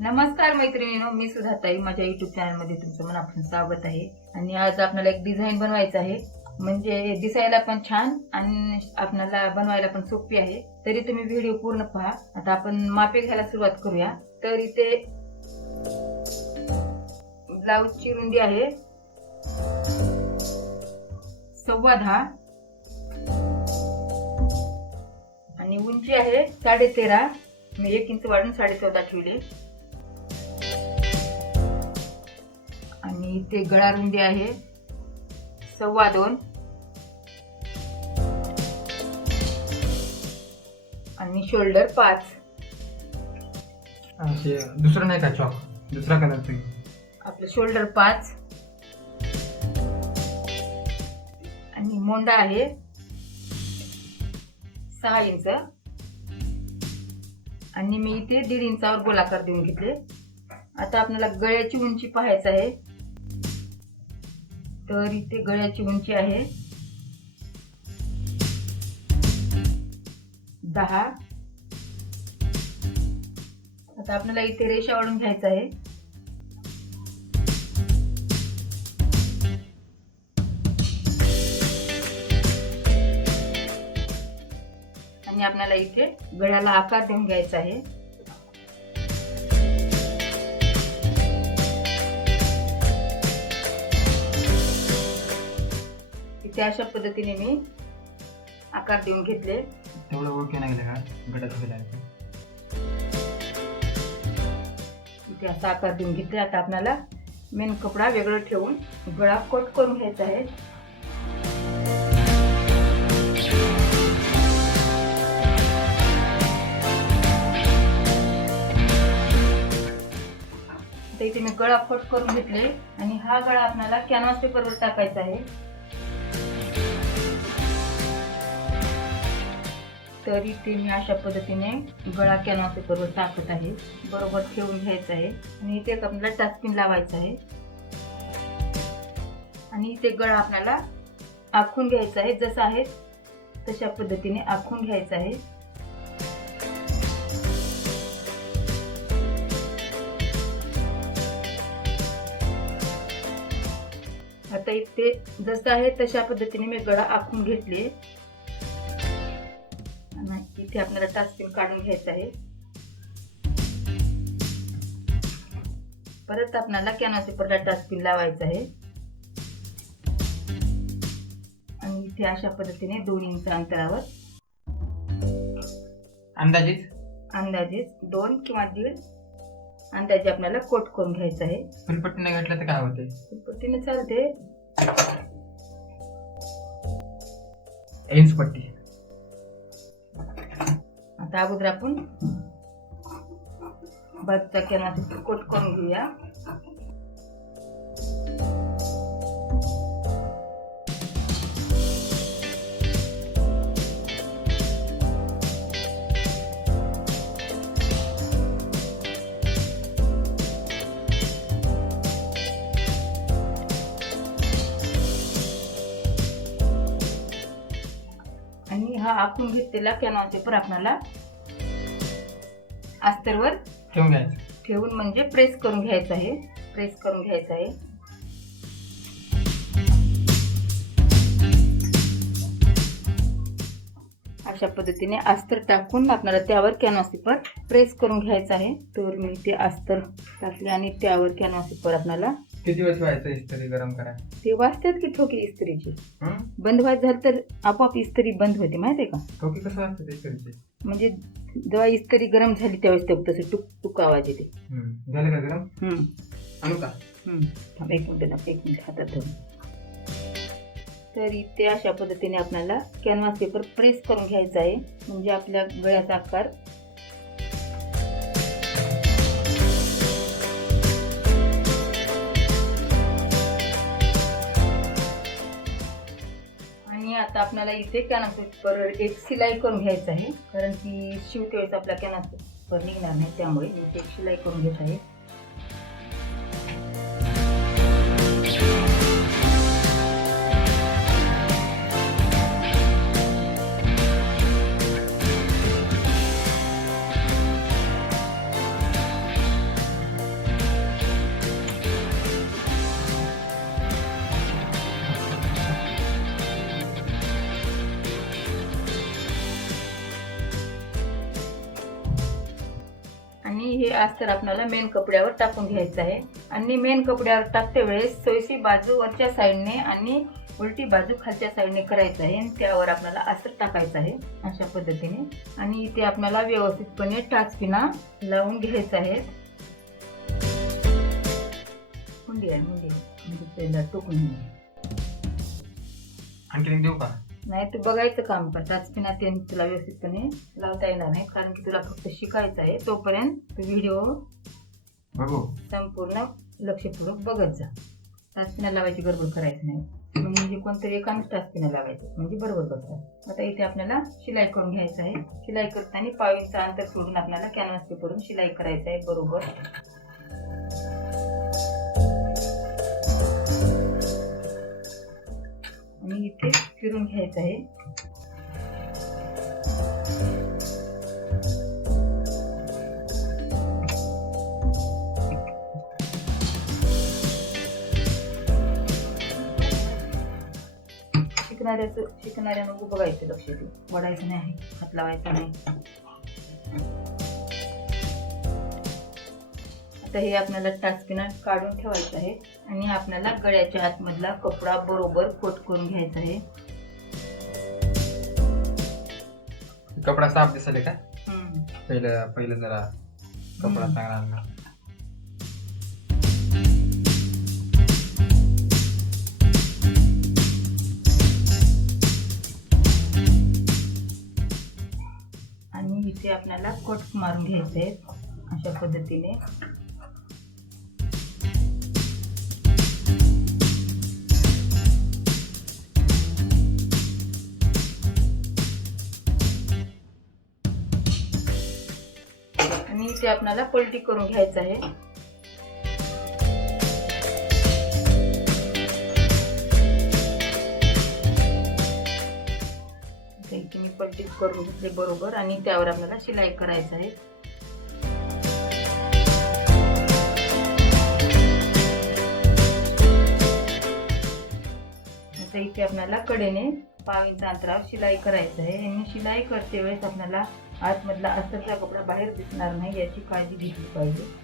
नमस्कार मैत्रिणींनो, मी सुधाताई. माझ्या युट्यूब चॅनलमध्ये तुमचं मनापासून स्वागत आहे. आणि आज आपल्याला एक डिझाईन बनवायचं आहे, म्हणजे दिसायला पण छान आणि आपल्याला बनवायला पण सोपी आहे. तरी तुम्ही व्हिडिओ पूर्ण पहा. आता आपण मापे घ्यायला सुरुवात करूया. तर इथे ब्लाऊजची रुंदी आहे 10.15 आणि उंची आहे 13.5. मी 1 इंच वाढून 14.5 ठेवले. आणि इथे गळा रुंदी आहे 2.25 आणि शोल्डर 5. दुसरं नाही का चॉक, दुसरा कलर आपलं शोल्डर 5 आणि मोंडा आहे 6 इंच आणि मी इथे 1.5 इंचावर गोलाकार देऊन घेतले. आता आपल्याला गळ्याची उंची पाहायचं आहे. तर इथे गळ्याची उंची आहे 10. आता आपल्याला इथे रेषा वाढून घ्यायचं आहे. आणि आपल्याला इथे गळ्याला आकार देऊन घ्यायचा आहे. इथे अशा पद्धतीने मी आकार देऊन घेतले. तेवढं ओळखी नाही का गटात गेला. इथे असा आकार देऊन घेतले. आता आपल्याला मेन कपडा वेगळं ठेवून गळा कट करून घ्यायचा आहे. तर इथे मी गळा कट करून घेतले आणि हा गळा आपल्याला कॅनव्हास पेपरवर टाकायचा आहे. तर इथे मी अशा पद्धतीने गळा कॅनव्हास पेपरवर टाकत आहे. बरोबर ठेवून घ्यायचं आहे आणि इथे आपल्याला टाचपिन लावायचं आहे. आणि इथे गळा आपल्याला आखून घ्यायचा आहे. जसं आहे तशा पद्धतीने आखून घ्यायचं आहे. आता इथे जसं आहे तशा पद्धतीने मी गळा आखून घेतले. इथे आपल्याला टाचपिन काढून घ्यायचं आहे. परत आपल्याला कॅनव्हास पेपरला टाचपिन लावायचं आहे. आणि इथे अशा पद्धतीने 2 इंच अंतरावर अंदाजे 2 किंवा 1.5 अंदाजे आपल्याला कोट करून घ्यायचं आहे. फुलपट्टी नाही घातलं तर काय होते? फुलपट्टीने चालते. इंच पट्टी. आता अगोदर आपण बाजूचा कॅनव्हास कोट करून घेऊया. आणि हा आखून घेतलेला कॅनव्हास पेपर आपल्याला अस्तरवर ठेवून म्हणजे प्रेस करून घ्यायचं आहे. अशा पद्धतीने अस्तर टाकून आपल्याला त्यावर कॅनव्हास पेपर प्रेस करून घ्यायचा आहे. तर मी ते अस्तर टाकले आणि त्यावर कॅनव्हास पेपर आपल्याला किती वेळ ठेवायचं इस्त्री गरम करायला? ते वाजतात की ठोकी इस्त्रीची बंद व्हायचं झालं तर आपोआप इस्त्री बंद होते. माहिती आहे का? ठोकी कसं वाजतं इस्त्रीची? म्हणजे जेव्हा इस्त्री गरम झाली त्यावेळेस ते तसं टुक टुक आवाज येते. झालं का गरम? आणू का? एक मिनिट हातात धरून. तर इथे अशा पद्धतीने आपल्याला कॅनव्हास पेपर प्रेस करून घ्यायचा आहे, म्हणजे आपल्या गळ्याचा आकार आणि आता आपल्याला इथे कॅनव्हास पेपर एक शिलाई करून घ्यायचं आहे, कारण की शिवते वेळेस आपला कॅनव्हास पेपर निघणार नाही, त्यामुळे मी एक शिलाई करून घेत आहे. हे अस्तर आपल्याला मेन कपड्यावर टाकून घ्यायचं आहे. आणि मेन कपड्यावर टाकते वेळेस सोयीची बाजू वरच्या साईडने आणि उलटी बाजू खालच्या साईडने करायचं आहे आणि त्यावर आपल्याला अस्तर टाकायचं आहे अशा पद्धतीने. आणि इथे आपल्याला व्यवस्थितपणे टाचपिना लावून घ्यायचा आहे. मुंडी आहे म्हणजे पहिला टोकून आणखी देऊ का? नाही, तू बघायचं काम कर. टाचपिना ते तुला व्यवस्थितपणे लावता येणार नाही, कारण की तुला फक्त शिकायचं आहे. तोपर्यंत तू व्हिडिओ बघू संपूर्ण लक्षपूर्वक बघत जा. टाचपिना लावायची गडबड करायची नाही, म्हणजे कोणतरी एकाच टाचपिना लावायचं म्हणजे बरोबर बसतात. आता इथे आपल्याला शिलाई करून घ्यायचं आहे. शिलाई करताना 1.5 इंच अंतर सोडून आपल्याला कॅनव्हास पेपरवरून शिलाई करायचं आहे बरोबर. आणि इथे फिरून घ्यायचं आहे. शिकणाऱ्यानं बघायचं, लक्ष दे, वडायचं नाही, हात लावायचा नाही. आता हे आपल्याला टाचपिना काढून ठेवायचं आहे आणि आपल्याला गळ्याच्या आतमधला कपडा बरोबर कोट करून घ्यायचा आहे. कपडा साफ दिसले का? पहिलं जरा कपडा चांगला आणला. आणि इथे आपल्याला कोट मारून घ्यायचे आहे अशा पद्धतीने. आणि इथे आपल्याला पलटी करून घ्यायचं आहे. इथे मी पलटी करून घेतली बरोबर आणि त्यावर आपल्याला शिलाई करायचं आहे. आता इथे आपल्याला कडेने 1.5 इंच अंतरावर शिलाई करायचं आहे. आणि शिलाई करते वेळेस आपल्याला आतमधला अस्तरचा कपडा बाहेर दिसणार नाही याची काळजी घेतली पाहिजे.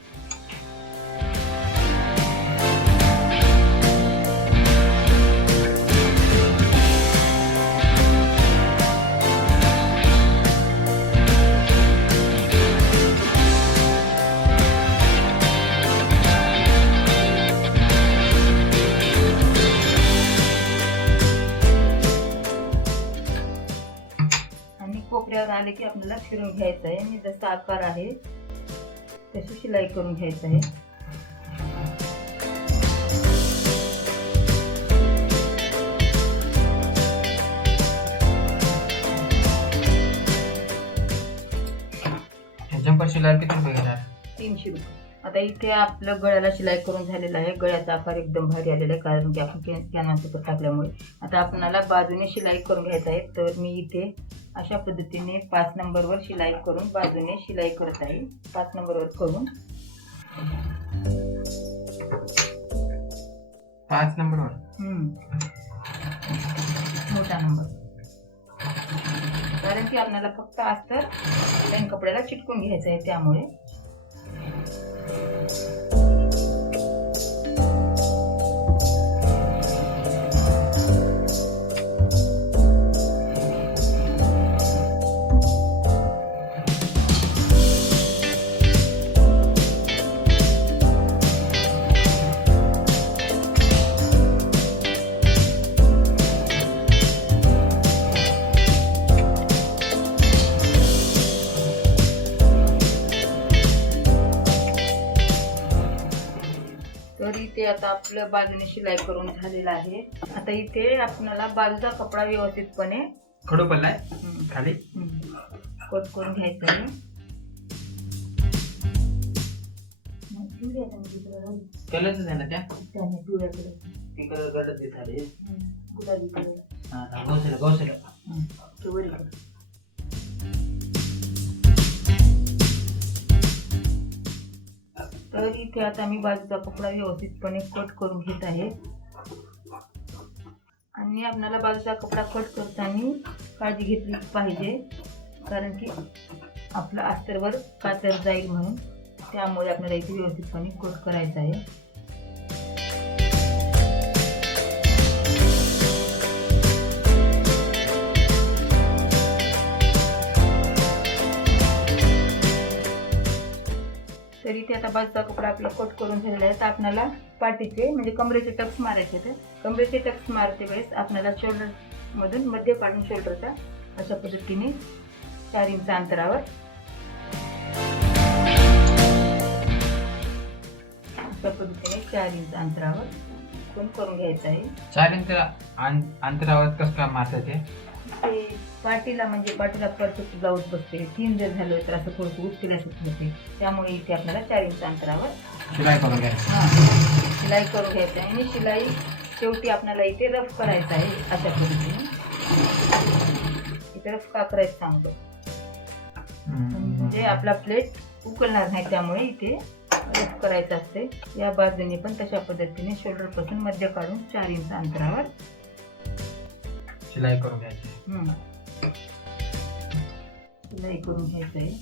कोपऱ्यावर आले की आपल्याला फिरून घ्यायचं आहे आणि जसा आकार आहे तशी शिलाई करून घ्यायचं आहे. जंपर शिलाई किती रुपये घेणार? 300 रुपये. आता इथे आपलं गळ्याला शिलाई करून झालेला आहे. गळ्याचा आकार एकदम भारी आलेला आहे कारण की आपण कॅनव्हास पेपर टाकल्यामुळे. आता आपल्याला बाजूने शिलाई करून घ्यायचं आहे. तर मी इथे अशा पद्धतीने 5 नंबरवर शिलाई करून बाजूने शिलाई करत आहे. 5 नंबरवर करून 5 नंबरवर मोठा नंबर, कारण की आपल्याला फक्त अस्तर प्लेन कपड्याला चिटकून घ्यायचं आहे त्यामुळे. तर इथे आता आपल्या बाजूने शिलाई करून झालेला आहे. आता इथे आपल्याला बाजूचा कपडा व्यवस्थितपणे खडू पडलाय खाली कोट करून घ्यायचा आहे. कलरच आहे ना त्या पिवळ्या कलर, ती कलर गडद दिसले, गुलाबी कलर, तर इथे आता मी बाजूचा कपडा व्यवस्थितपणे कट करून घेत आहे. आणि आपल्याला बाजूचा कपडा कट करताना काळजी घेतली पाहिजे कारण की आपलं अस्तरवर कातर जाईल म्हणून त्यामुळे आपल्याला इथे व्यवस्थितपणे कोट करायचा आहे. तर इथे आता बाजूचा कपडा आपला कोट करून झालेला आहे. तर आपल्याला पाठीचे म्हणजे कमरेचे टक्स मारायचे. तर कमरेचे टक्स मारते वेळेस आपल्याला शोल्डर मधून मध्य काढून शोल्डरचा अशा पद्धतीने 4 इंच अंतरावर अशा पद्धतीने 4 इंच अंतरावर कोण करून घ्यायचं आहे. 4 इंच अंतरावर कसं काय मारतात ते पाठीला म्हणजे पाठीला परफेक्ट ब्लाऊज बसते. 3 जर झालं तर असं थोडंसं उचकल्यासारखं होते. त्यामुळे इथे आपल्याला 4 इंच अंतरावर शिलाई करून घ्यायचं. शिलाई करून घ्यायचं आहे. आणि शिलाई शेवटी आपल्याला इथे रफ करायचं आहे. अशा पद्धतीने इथे रफ का करायचं सांगतो. म्हणजे आपला प्लेट उकलणार नाही, त्यामुळे इथे रफ करायचं असते. या बाजूने पण तशा पद्धतीने शोल्डर पासून मध्य काढून 4 इंच अंतरावर शिलाई करून घ्यायची. शिलाई करून घ्यायचं आहे.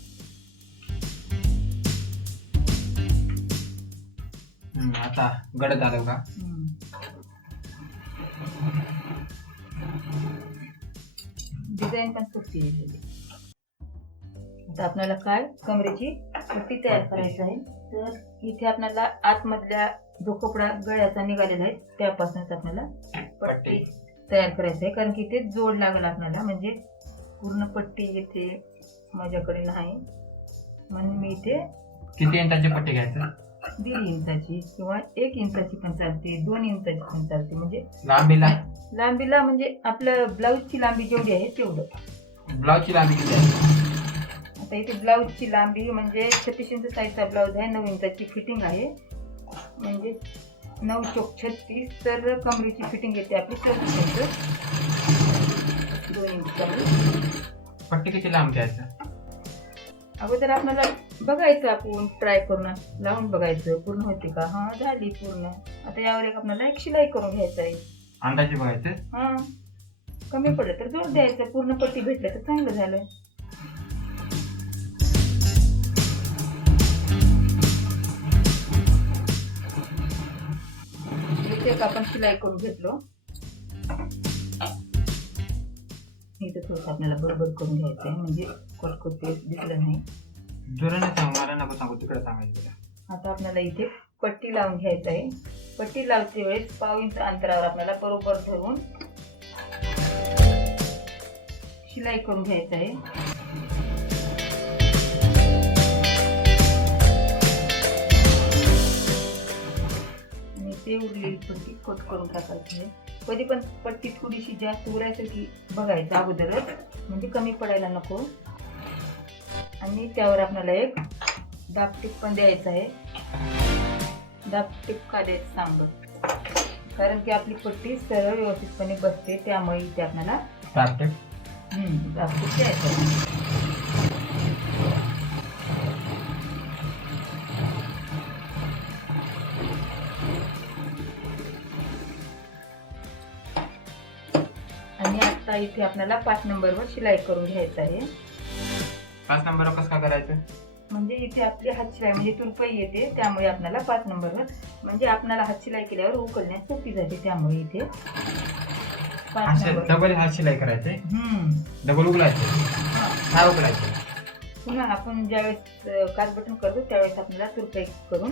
आता गडद आलं का? डिझाईन पण सोपी आहे. आता आपल्याला काय कमरेची पट्टी तयार करायची आहे. तर इथे आपल्याला आतमधल्या जो कपडा गळ्याचा निघालेला आहे त्यापासूनच आपल्याला पट्टी तयार करायचं आहे. कारण की इथे जोड लागेल आपल्याला, म्हणजे पूर्ण पट्टी इथे माझ्याकडे नाही म्हणून मी इथे किती इंचाची पट्टी घ्यायचं? 1.5 इंचाची किंवा 1 इंचाची पण चालते, 2 इंचाची पण चालते. म्हणजे लांबीला म्हणजे आपलं ब्लाऊजची लांबी जेवढी आहे तेवढं. ब्लाऊजची लांबी किती आहे? आता इथे ब्लाऊजची लांबी म्हणजे 36 इंच साईजचा ब्लाऊज आहे. 9 इंचाची फिटिंग आहे, म्हणजे 9 चौक 36. तर कमरेची फिटिंग येते आपली 34 इंच. 2 इंच पट्टी किती लांब घ्यायचं? अगोदर आपल्याला बघायचं, आपण ट्राय करून लावून बघायचं पूर्ण होते का. हा झाली पूर्ण. आता यावर आपल्याला एक शिलाई करून घ्यायचं आहे. अंदाजे बघायचं. हा कमी पडलं तर जोड द्यायचं. पूर्ण पट्टी भेटलं तर चांगलं झालं. इथे आपण शिलाई करून घेतलो. इथे थोडं आपल्याला बरोबर करून घ्यायचं आहे, म्हणजे कोटकोटे दिसलं नाही. जोराने सांग, मला नको सांगू, तिकडे सांगायचं. आता आपल्याला इथे पट्टी लावून घ्यायचं आहे. पट्टी लावते वेळेस 1.5 इंच अंतरावर आपल्याला बरोबर धरून शिलाई करून घ्यायचं आहे. आणि ते उरलेली पट्टी कट करून टाकायची आहे. कधी पण पट्टी थोडीशी जास्त उरायसाठी बघायचं अगोदरच, म्हणजे कमी पडायला नको. आणि त्यावर आपल्याला एक दाबटीप पण द्यायचं आहे. दाबटीप का द्यायचं सांगत, कारण की आपली पट्टी सरळ व्यवस्थितपणे बसते, त्यामुळे इथे आपल्याला दाबटीप द्यायचं आहे. आणि आता इथे आपल्याला 5 नंबरवर शिलाई करून घ्यायचं आहे. 5 नंबरवर कसं काय करायचं? म्हणजे इथे आपली हातशिलाई म्हणजे तुरपाई येते, त्यामुळे आपल्याला 5 नंबरवर म्हणजे आपल्याला हातशिलाई केल्यावर उकलण्यास सोपी जाते. त्यामुळे इथे 5 नंबर डबल हात शिलाई करायचे. डबल उकलायचे. काय उकलायचे? पुन्हा आपण ज्यावेळेस काच बटन करतो त्यावेळेस आपल्याला तुरपाई करून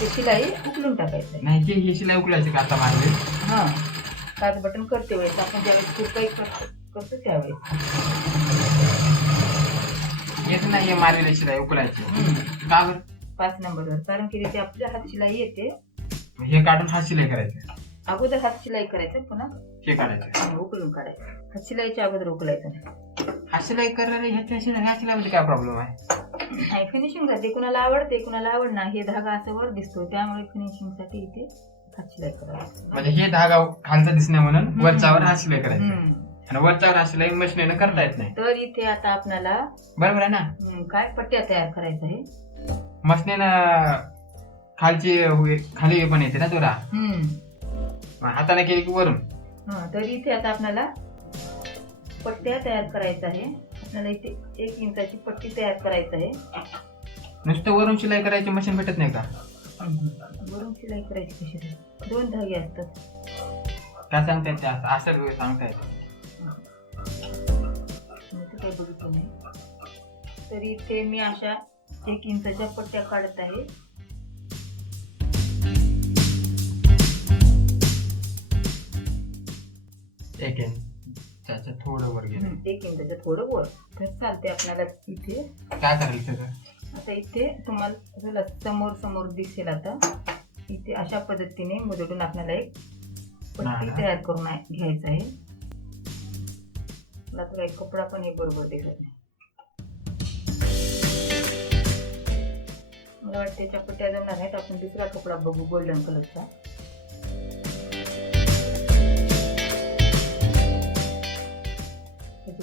ते शिलाई उकलून टाकायचं. नाही, ही शिलाई उकलायची का आता मारली? हा, काच बटन करते वेळेस आपण ज्यावेळेस तुरपाई करतो त्यावेळेस येत नाही मारलेली शिलाई उकलायची. का बरं? 5 नंबरवर, कारण की तिथे आपल्या हात शिलाई येते. हे काढून हात शिलाई करायचं. अगोदर हात शिलाई करायचं, पुन्हा हे काढायचं, उकलून काढायचं. हात शिलाईच्या अगोदर उकलायचं. हात शिलाई करणारे ह्या शिलाईमध्ये काय प्रॉब्लेम आहे? नाही, फिनिशिंग साठी कुणाला आवडते कुणाला आवडणार. हे धागा असं वर दिसतो, त्यामुळे फिनिशिंग साठी इथे हात शिलाई करायचं. म्हणजे हे धागा खालचा दिसणे म्हणून वरच्यावर हात शिलाई करायचं. आणि वरच्यावर हात शिलाई मशीन करता येत नाही. तर इथे आता आपल्याला बरोबर आहे ना, काय पट्ट्या तयार करायचं आहे. मशीन खाली पण येते ना दोरा, हाताने केली की वरून. तर इथे आता आपल्याला पट्ट्या तयार करायचं आहे. आपल्याला इथे 1 इंचाची पट्टी तयार करायचं आहे. नुसतं वरून शिलाई करायची मशीन भेटत नाही का? वरून शिलाई करायची कशी रे? 2 धागे असतात. काय सांगतायत ते असं सांगतायत? मी तर काही बघितलं नाही. तरी इथे मी अशा 1 इंचाच्या पट्ट्या काढत आहे. एक इंच त्याच्या थोडं वर गेलं. 1 इंचाच्या थोडं वर तर चालते आपल्याला. इथे काय करायचं सगळं? आता इथे तुम्हाला समोर समोर दिसेल. आता इथे अशा पद्धतीने मुदडून आपल्याला एक पट्टी तयार करून घ्यायचं आहे. मला तुला एक कपडा पण हे बरोबर दिसत नाही. मला वाटतं त्याच्या पट्ट्या जमणार नाहीत. आपण दुसरा कपडा बघू गोल्डन कलरचा.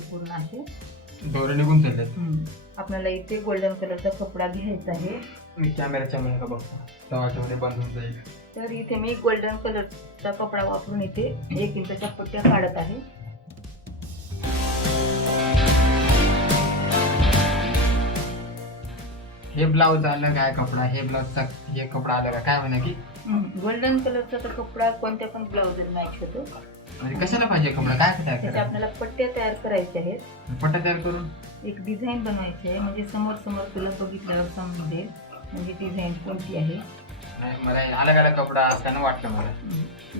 पूर्ण असे दोरे निघून चालले. आपल्याला इथे गोल्डन कलरचा कपडा घ्यायचा आहे. मी कॅमेऱ्याच्या मुळे बघतो तेव्हा बंद होऊन जाईल. तर इथे मी गोल्डन कलरचा कपडा वापरून इथे 1 इंचाच्या पट्ट्या काढत आहे. हे ब्लाऊज आलं काय कपडा, हे ब्लाऊजचा हे कपडा आलं का काय म्हणा की गोल्डन कलरचा तर कपडा कोणत्या पण ब्लाउज मॅच होतो. म्हणजे कशाला पाहिजे कपडा, काय तयार त्याच्या करायचं? आपल्याला पट्ट्या तयार करायच्या आहेत. पट्टा तयार करून एक डिझाईन बनवायची आहे. म्हणजे समोर समोर तुला बघितल्यावर समजेल म्हणजे डिझाईन कोणती आहे. नाही, मला अलग अलग कपडा असताना वाटलं मला.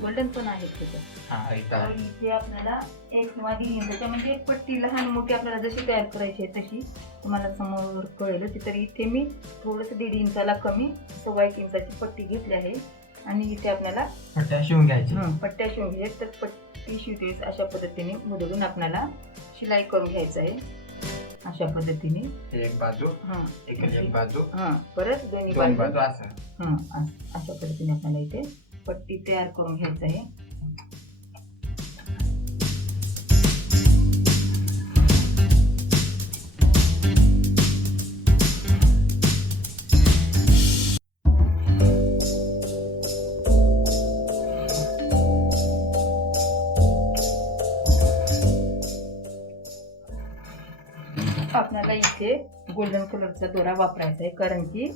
गोल्डन पण आहे त्याच्यात. हा इथं तर आहे. इथे आपल्याला 1 किंवा 1.5 इंचाच्या म्हणजे एक पट्टी लहान मोठी आपल्याला जशी तयार करायची आहे तशी तुम्हाला समोर कळेल. तर इथे मी थोडंसं 1.5 इंचाला कमी 1.25 इंचाची पट्टी घेतली आहे. आणि इथे आपल्याला पट्ट्या शिवून घ्यायची. पट्ट्या शिवून घ्यायच्या. तर पट्टी शिवतेस अशा पद्धतीने मुदडून आपल्याला शिलाई करून घ्यायचं आहे. अशा पद्धतीने एक बाजू एक बाजू परत दोन्ही दोन बाजू बाजू असं. अशा पद्धतीने आपल्याला इथे पट्टी तयार करून घ्यायचं आहे. आपल्याला इथे गोल्डन कलरचा दोरा वापरायचा आहे. कारण की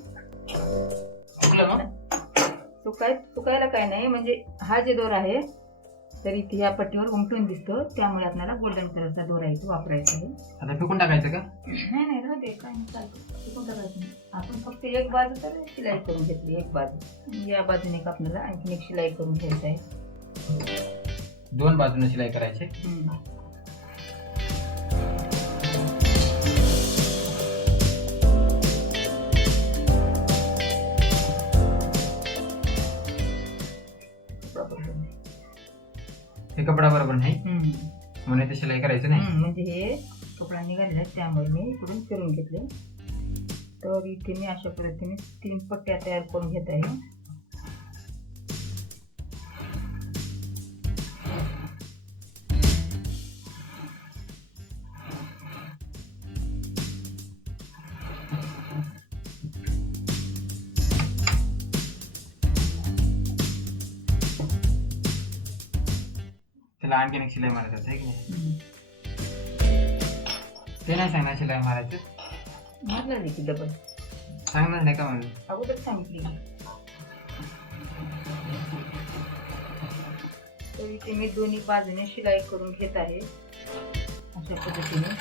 सुकायला काय नाही, म्हणजे हा जे दोरा आहे तर इथे या पट्टीवर उमटून दिसतो. त्यामुळे आपल्याला गोल्डन कलरचा दोरा इथे वापरायचा आहे. आता फेकून टाकायचं का? नाही राहू दे, काय नाही, चालतं. फेकून टाकायचं नाही. आपण फक्त एक बाजू तर शिलाई करून घेतली. एक बाजू या बाजूने आपल्याला आणखी एक शिलाई करून घ्यायचं आहे. 2 बाजूने शिलाई करायची. हे कपडा बरोबर नाही म्हणून ते शिलाई करायचं नाही. म्हणजे हे कपडा निघालेला आहे त्यामुळे मी इकडून फिरून घेतले. तर इथे मी अशा पद्धतीने 3 पट्ट्या तयार करून घेत आहे. त्याला आणखीन एक शिलाई मारायचं आहे की नाही? ते नाही सांगणार शिलाई मारायचं. मारलं नाही की डबल सांगणार नाही का म्हणून अगोदर सांगितली. तर इथे मी दोन्ही बाजूने शिलाई करून घेत आहे अशा पद्धतीने.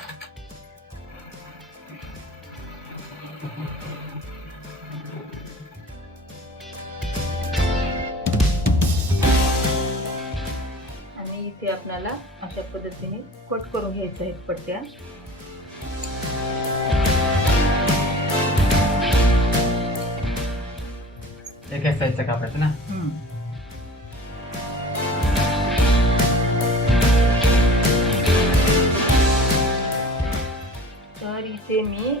आणि इथे आपल्याला अशा पद्धतीने कट करून घ्यायचं आहे पट्ट्या. एक साईजचं कापायचं ना. तर इथे मी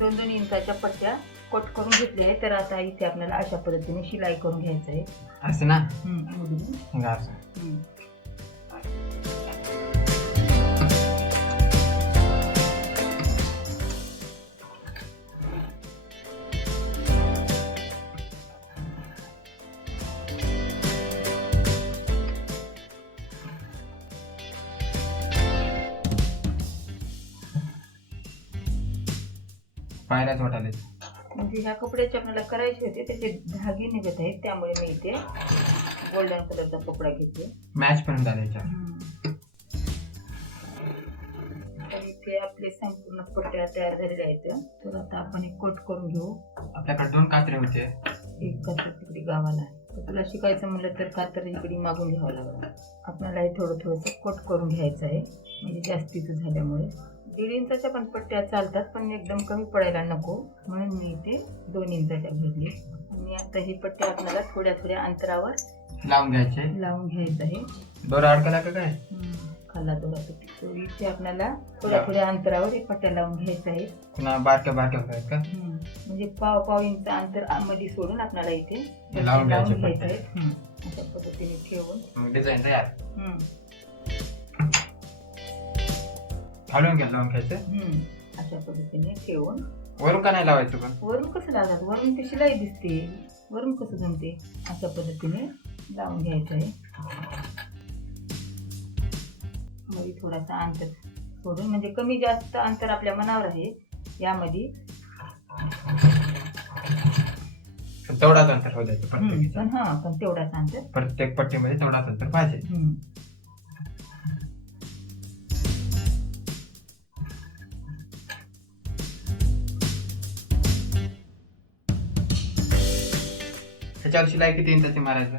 2-2 इंचाच्या पट्ट्या कट करून घेतल्या आहे. तर आता इथे आपल्याला अशा पद्धतीने शिलाई करून घ्यायचं आहे. असं ना. असं पायऱ्याच वाटायला. म्हणजे ह्या कपड्याचे आपल्याला करायचे होते, त्याचे धागे निघत आहेत, त्यामुळे मी इथे गोल्डन कलरचा कपडा घेते. मॅच पण झाले याच्यावर. तर इथे आपले संपूर्ण पट्ट्या तयार झालेल्या आहेत. तर आता आपण एक कोट करून घेऊ. आपल्याकडे 2 कात्रे होते. एक कातर तिकडे गावाला आहे, तर तुला शिकायचं म्हणलं तर कातर इकडे मागून घ्यावं लागलं. आपल्याला हे थोडंसं कोट करून घ्यायचं आहे, म्हणजे जास्तीचं झाल्यामुळे. 1.5 इंचाच्या पण पट्ट्या चालतात, पण एकदम कमी पडायला नको म्हणून मी इथे 2 इंचाच्या घेतली. आणि आता ही पट्ट्या आपल्याला थोड्या थोड्या अंतरावर लावून घ्यायचे. लावून घ्यायचं आहे. दोरा अडकला का काय? खाला दोरा तो इथे आपल्याला थोड्या थोड्या अंतरावर हे पट्ट्या लावून घ्यायचं आहे. पुन्हा बारक्या होतात का? म्हणजे पाव इंच अंतर मध्ये सोडून आपल्याला इथे लावून घ्यायचे घ्यायचं आहे. अशा पद्धतीने ठेवून डिझाईन तयार. लावून घ्यायचं. अशा पद्धतीने ठेवून. वरून का नाही लावायचं पण? वरून कसं लावतात? वरून ती शिलाई दिसते, वरून कसं जमते? अशा पद्धतीने लावून घ्यायचं आहे. मध्ये थोडासा अंतर सोडून, म्हणजे कमी जास्त अंतर आपल्या मनावर आहे यामध्ये. तेवढाच अंतर होऊ द्यायचं प्रत्येक. पण तेवढाच अंतर प्रत्येक पट्टीमध्ये तेवढाच अंतर पाहिजे. त्याच्यावर शिलाई किती इंचाची मारायचं?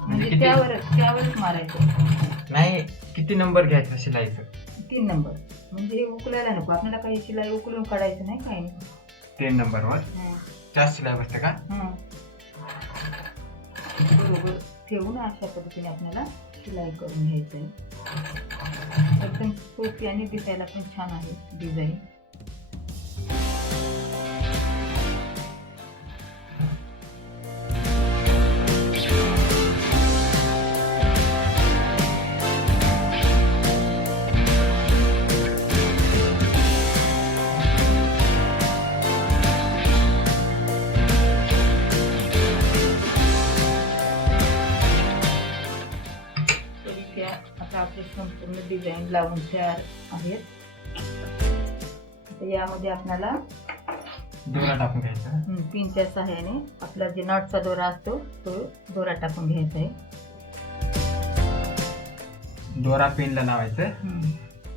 म्हणजे त्यावरच मारायचं. नाही, किती नंबर घ्यायचा शिलाईचं? 3 नंबर. म्हणजे हे उकलायला नको आपल्याला, काही शिलाई उकलून काढायचं नाही, काही नाही. 3 नंबरवर जास्त शिलाई बसते का? बरोबर ठेवून अशा पद्धतीने आपल्याला शिलाई करून घ्यायचं आहे. एकदम सोपी आणि दिसायला पण छान आहे डिझाईन. आता आपले संपूर्ण डिझाईन लावून तयार आहेत. यामध्ये आपल्याला दोरा टाकून घ्यायचा. पिनच्या सहाय्याने आपला जे नॉटचा दोरा असतो तो दोरा टाकून घ्यायचा आहे. दोरा पिनला लावायचं.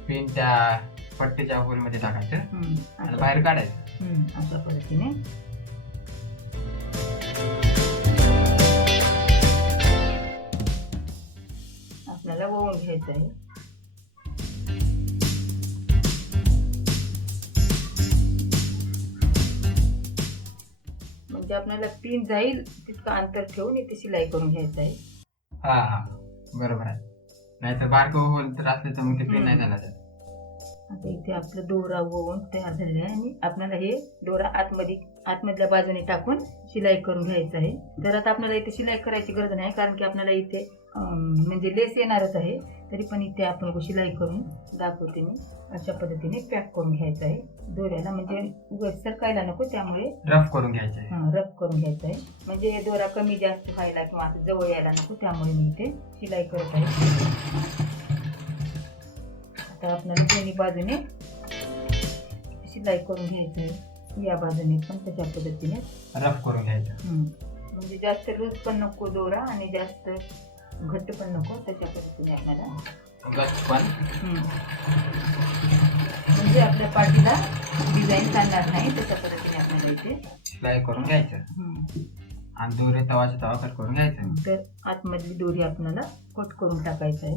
पिन त्या पट्टीच्या होल मध्ये टाकायचं आणि बाहेर काढायचं. अशा पद्धतीने आपल्याला वळून घ्यायचं आहे. म्हणजे आपल्याला पिन जाईल तितकं अंतर ठेवून इथे शिलाई करून घ्यायचं आहे. हा बरोबर आहे. नाहीतर बारकं होल तर असले तर मग ते पिन नाही झाला. आता इथे आपलं दोरा वळून तयार झालेलं आहे आणि आपल्याला हे दोरा आतमधल्या बाजूने टाकून शिलाई करून घ्यायचं आहे. तर आता आपल्याला इथे शिलाई करायची गरज नाही, कारण की आपल्याला इथे म्हणजे लेस येणारच आहे. तरी पण इथे आपण शिलाई करून दाखवते मी. अशा पद्धतीने पॅक करून घ्यायचं आहे दोऱ्याला, म्हणजे उगाच सरकायला नको, त्यामुळे रफ करून घ्यायचं आहे. रफ करून घ्यायचं आहे. म्हणजे दोरा कमी जास्त व्हायला किंवा जवळ यायला नको, त्यामुळे मी इथे शिलाई करत आहे. आता आपल्याला दोन्ही बाजूने शिलाई करून घ्यायचं आहे. या बाजूने पण तशा पद्धतीने रफ करून घ्यायचं. म्हणजे जास्त लूज पण नको दोरा आणि जास्त घट्ट पण नको, तशा पद्धतीने आपल्याला म्हणजे आपल्या पाठीला डिझाईन चालणार नाही, तशा पद्धतीने आपल्याला इथे शिलाई करून घ्यायचं. आणि दोरे तवाच्या तवा कट करून घ्यायचं. तर आतमधली दोरी आपल्याला कट करून टाकायचं आहे.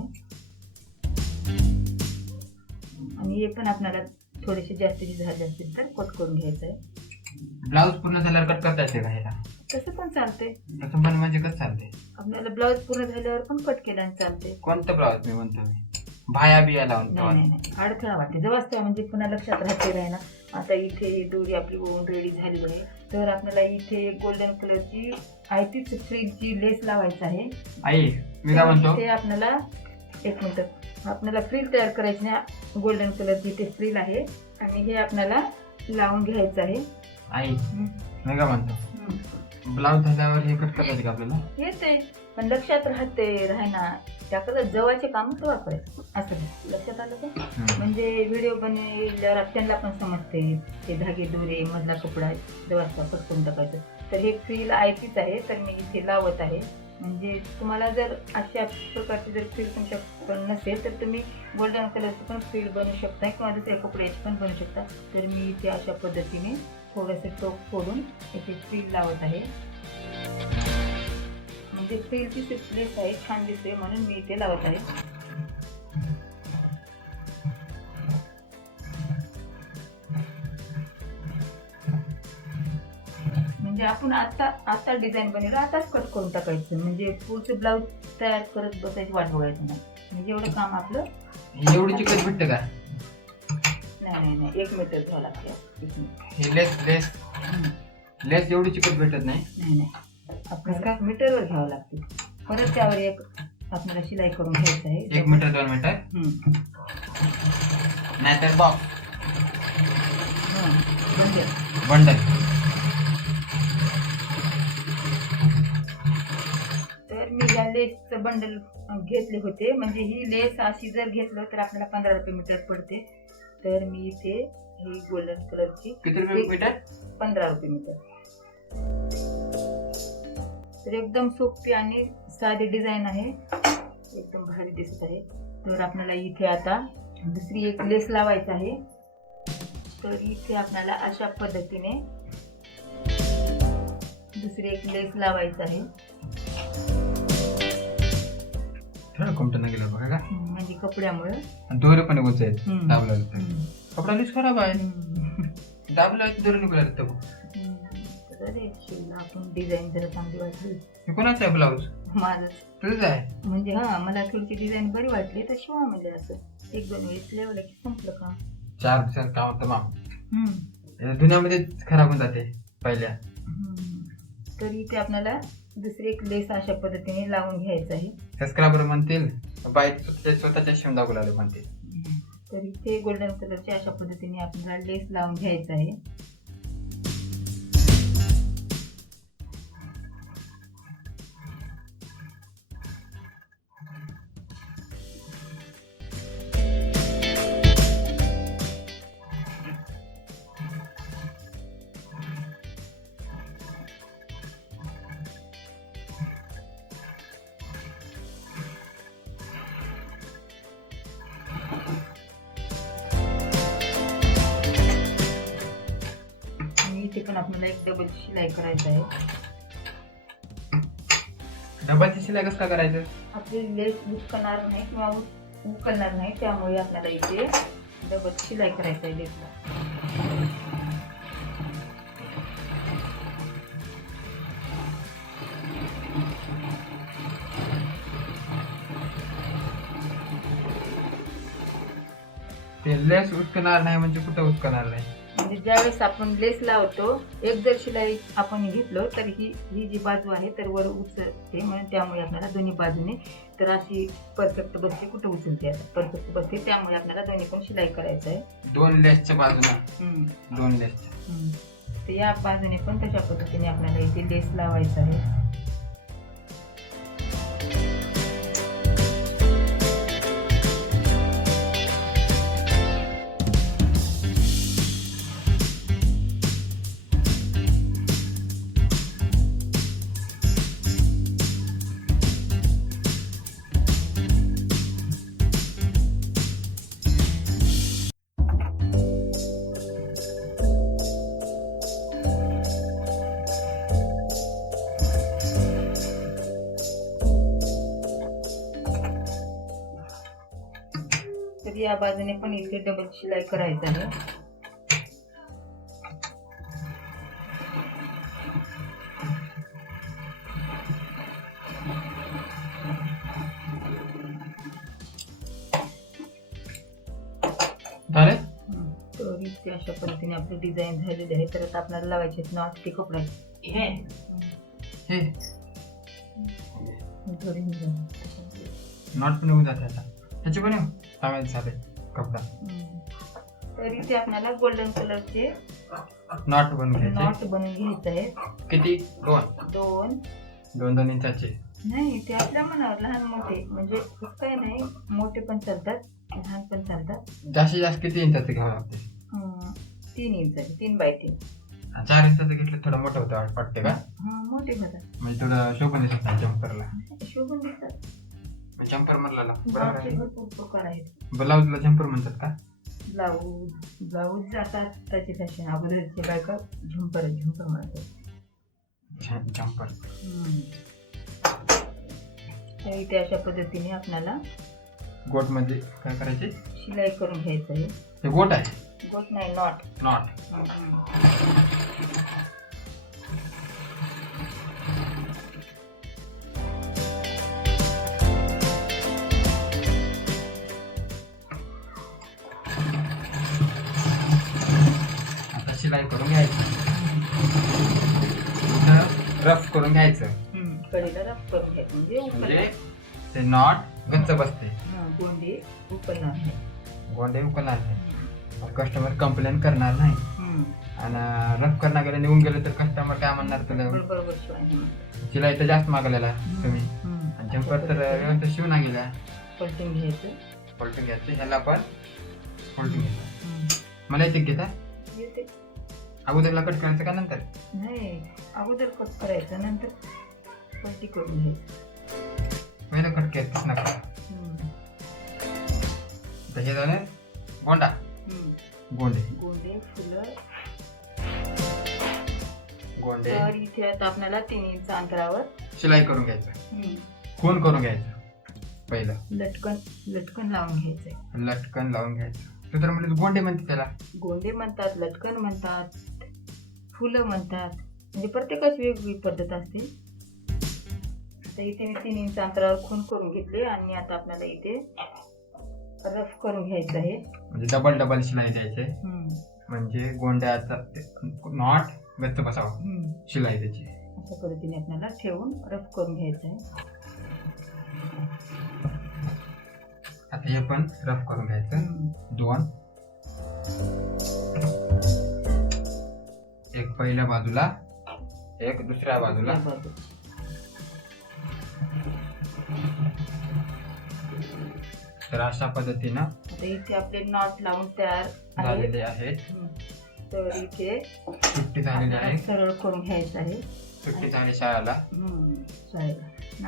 आणि हे पण आपल्याला थोडेसे जास्तीचे झाले असतील तर कट करून घ्यायचं आहे. ब्लाऊज पूर्ण झाल्यावर कट करता येते का ह्याला? तसं पण चालते. तसं पण म्हणजे कसं चालते? आपल्याला ब्लाऊज पूर्ण झाल्यावर पण कट केल्याने चालते. कोणतं ब्लाऊज मी म्हणतो? भाया बिया लावून? नाही, अडथळा वाटते जवळ म्हणजे पुन्हा लक्षात राहते राही ना. आता इथे दोरी आपली होऊन रेडी झाली आहे, तर आपल्याला इथे गोल्डन कलरची आहे तीच फ्रीलची लेस लावायचं आहे. आई मी काय म्हणतो, ते आपल्याला 1 मिनिट, आपल्याला फ्रील तयार करायची नाही. गोल्डन कलरची ते फ्रील आहे आणि हे आपल्याला लावून घ्यायचं आहे. आई मी काय म्हणतो, ब्लाऊज झाल्यावर हे कट करायचं का आपल्याला? येते पण लक्षात राहते राही ना. टाकलं जवळचे काम तेव्हा करायचं असं लक्षात आलं का? म्हणजे व्हिडिओ बनवल्यावर त्यांना पण समजते ते धागे दोरे मधला कपडा जवळचा पटकून टाकायचं. तर हे फ्रील आयतीच आहे तर मी इथे लावत आहे. म्हणजे तुम्हाला जर अशा प्रकारची जर फ्रील तुमच्याकडे नसेल तर तुम्ही गोल्डन कलरची पण फ्रील बनवू शकता किंवा दुसऱ्या कपड्याची पण बनवू शकता. तर मी इथे अशा पद्धतीने थोडंसं टोक फोडून इथे फ्रील लावत आहे. म्हणजे फ्रीलची सिप्लेस आहे छान दिसते म्हणून मी इथे लावत आहे. म्हणजे आपण आता डिझाईन बनवलं आताच कट करून टाकायचं. म्हणजे पुढचं ब्लाऊज तयार करत बसायची वाट बघायचं नाही. म्हणजे एवढं काम आपलं एवढी चिकट भेटतं का? नाही 1 मीटर घ्यावं लागते. हे लेस एवढी चिकट भेटत नाही. आपल्याला मीटरवर घ्यावं लागते. परत त्यावर एक आपल्याला शिलाई करून घ्यायचं आहे. 1 मीटर 2 मीटर नाहीतर बॉक्स बंडल. तर मी या लेसचं बंडल घेतले होते. म्हणजे ही लेस अशी जर घेतलं तर आपल्याला 15 रुपये मीटर पडते. तर मी इथे ही गोल्डन कलरची किती रुपये मीटर? 15 रुपये मीटर. तर एकदम सोपी आणि साधी डिझाईन आहे. एकदम भारी दिसत आहे. तर आपल्याला इथे आता दुसरी एक लेस लावायचं आहे. तर इथे आपल्याला अशा पद्धतीने दुसरी एक लेस लावायचं आहे. थोडं कोमटं नाही गेलं बघा का? म्हणजे कपड्यामुळे दोरे पण उच आहेत. दाबलं कपडा लूज खराब आहे. दाबलं दोरे निघाला तर आपण डिझाईन जरा चांगली वाटली. हे कोणाचं आहे ब्लाऊज? माझं. तुझंच आहे? म्हणजे मला थोडीशी डिझाईन बरी वाटली तर शिवा म्हणजे असं 1-2 वेळेस लिवलं की संपलं काम. 4 दिवसात काम तमाम. दुनियामध्ये खराब होऊन जाते पहिल्या. तर इथे आपल्याला दुसरी एक लेस अशा पद्धतीने लावून घ्यायचं आहे. सबस्क्रायबर म्हणतील बाई स्वतःच्या शिवून दाखवला म्हणते. तर इथे गोल्डन कलरची अशा पद्धतीने आपल्याला लेस लावून घ्यायचं आहे. इथे पण आपल्याला एक डबल शिलाई करायचं आहे. डबाची शिलाई कसं काय करायचं? आपली लेस उचकणार नाही किंवा उकलणार नाही त्यामुळे आपल्याला इथे डबल शिलाई करायचं आहे लेसला. ते लेस उचकणार नाही म्हणजे कुठं उचकणार नाही? म्हणजे ज्यावेळेस आपण लेस लावतो एक जर शिलाई आपण घेतलो तर ही जी बाजू आहे तर वर उचलते. म्हणून त्यामुळे आपल्याला दोन्ही बाजूने तर अशी परफेक्ट बसते. कुठं उचलते आता परफेक्ट बसते त्यामुळे आपल्याला दोन्ही पण शिलाई करायचं आहे. 2 लेसच्या बाजूला 2 लेस. तर या बाजूने पण तशा पद्धतीने आपल्याला इथे लेस लावायचं आहे. तर या बाजूने पण इथे डबल शिलाई करायचं आहे. झाले? तर इथे अशा पद्धतीने आपली डिझाईन झालेली आहे. तर आता आपल्याला लावायचे नॉट ते कपडा हे नॉट पण होऊन जाते आता. त्याची पण चांगले झाले कपडा. तर इथे आपल्याला गोल्डन कलरचे नॉट बनवून घ्यायचे. नॉट बनवून घ्यायचे आहेत. किती? 2 2 2 इंचाचे. नाही ते आपल्या मनावर लहान मोठे म्हणजे तसं काही नाही, मोठे पण चालतात लहान पण चालतात. जास्तीत जास्त किती इंचाचं घ्यावं लागते? 3 इंचाचे 3 बाय 3. 4 इंचाचं घेतलं थोडं मोठं होतं वाटते का? हा मोठे होतात, म्हणजे थोडं शोभून दिसत नाही जम्परला. शोभून दिसतात. जम्पर म्हणला ब्लाऊजचे भरपूर प्रकार आहेत. ब्लाऊजला जम्पर म्हणतात का? ब्लाऊज जातात त्याची फॅशन. अगोदरची बायका झुंपर म्हणतात. जम्पर. तर इथे अशा पद्धतीने आपल्याला गोट मध्ये काय करायचे? शिलाई करून घ्यायचं आहे. ते गोट आहे? गोट नाही, नॉट. आता शिलाई करून घ्यायची, रफ करून घ्यायचं. कडेला रफ करून घ्यायचं म्हणजे म्हणजे ते नॉट गच्च बसते, गोंडे उकलणार नाही. गोंडे उकलणार नाही, कस्टमर कंप्लेंट करणार नाही. आणि रफ करणं गेलं निघून गेलं तर कस्टमर काय म्हणणार तुला? बरोबर शिलाई तर जास्त मागलेला तुम्ही, आणि जम्पर तर व्यवस्थित शिवून गेला. पलटून घ्यायचं ह्याला पण पलटून घ्यायचं. मला येते घेता येते. अगोदरला कट करायचं का नंतर? नाही, अगोदर कट करायचं नंतर पलटी करून घ्यायचं. पहिलं कट केलंच नका. तर हे झालं गोंडा, गोंडे फुलं. गोंडे. तर इथे आता आपल्याला 3 इंच अंतरावर शिलाई करून घ्यायचं. कोण करून घ्यायचं? पहिलं लटकन लावून घ्यायचंय. लटकन लावून घ्यायचं. तू तर म्हणजे गोंडे म्हणते त्याला. गोंडे म्हणतात, लटकन म्हणतात, फुलं म्हणतात, म्हणजे प्रत्येकाची वेगवेगळी पद्धत असते. आता इथे मी 3 इंच अंतरावर खून करून घेतले आणि आता आपल्याला इथे रफ करून घ्यायचं आहे. म्हणजे डबल शिलाई द्यायचे, म्हणजे गोंड्याचा नॉट गच्च बसावा शिलाई त्याची. अशा पद्धतीने आपल्याला ठेवून रफ करून घ्यायचं आहे. आता हे पण रफ करून घ्यायचं. 2 एक पहिल्या बाजूला, एक दुसऱ्या बाजूला. तर अशा पद्धतीनं आता इथे आपले नॉट लावून तयार झालेले आहेत. तर इथे सुट्टी झालेली आहे, सरळ करून घ्यायचं आहे. सुट्टी झाली शाळेला.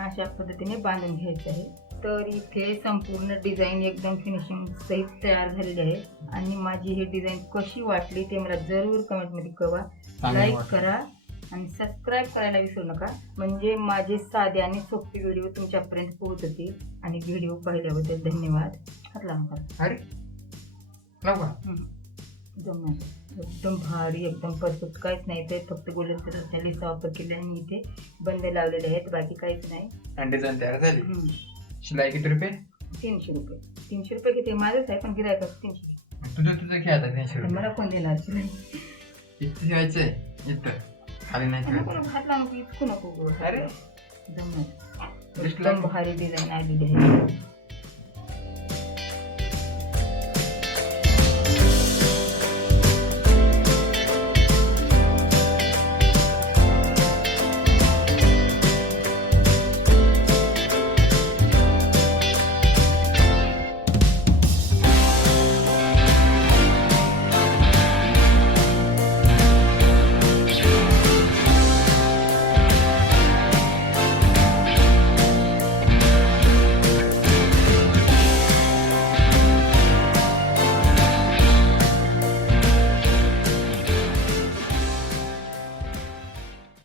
अशा पद्धतीने बांधून घ्यायचं आहे. तर इथे संपूर्ण डिझाईन एकदम फिनिशिंग सहित तयार झालेली आहे. आणि माझी ही डिझाईन कशी वाटली ते मला जरूर कमेंटमध्ये कळवा. लाईक करा आणि सबस्क्राईब करायला विसरू नका, म्हणजे माझे साधे आणि सोपे व्हिडिओ तुमच्यापर्यंत पोहोचतील. आणि व्हिडिओ पाहिल्याबद्दल धन्यवाद. अरे एकदम भारी, एकदम परफेक्ट, काहीच नाही. ते फक्त गोल्डन कलरच्या लेस वापर केले आणि इथे बंद लावलेले आहेत, बाकी काहीच नाही. आणि डिझाईन तयार झाली. शिलाई किती रुपये? 300 रुपये. 300 रुपये किती? माझंच आहे, पण गिरायक 300. तुझं खेळायचं 300 रुपये. मला कोण देणार शिलाई? इथं शिवायचंय, इथं खाली नाही शिवायचं. हात लावून इतकू नको. अरे एकदम भारी डिझाईन आलेली आहे.